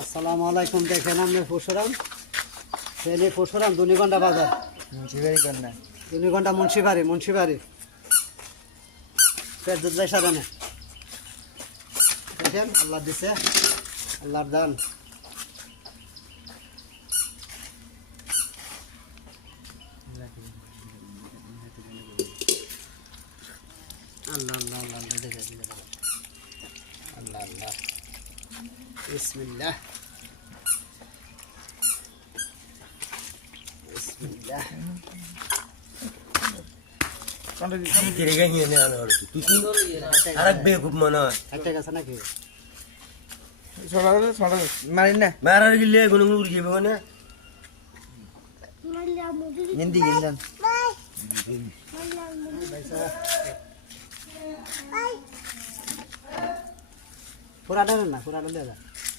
আসসালামু আলাইকুম। দেখেন আমরা পরশুরাম ট্রেনে পরশুরাম দুনিগন্ডা বাজার দুনিগন্ডা মুন্সিবাড়ি পেট দুধ যায় সারানে দেখেন আল্লাহ দিছে, আল্লাহর দান। আল্লাহ আল্লাহ আল্লাহ আল্লাহ দেখে আল্লাহ আল্লাহ বিসমিল্লাহ বিসমিল্লাহ। একটা গেছে নাকি মারি না মারার গিলে কোনো উড়ি যাবে মানে হিন্দি গিন্দান পুরাটা না পুরাটা দেওয়া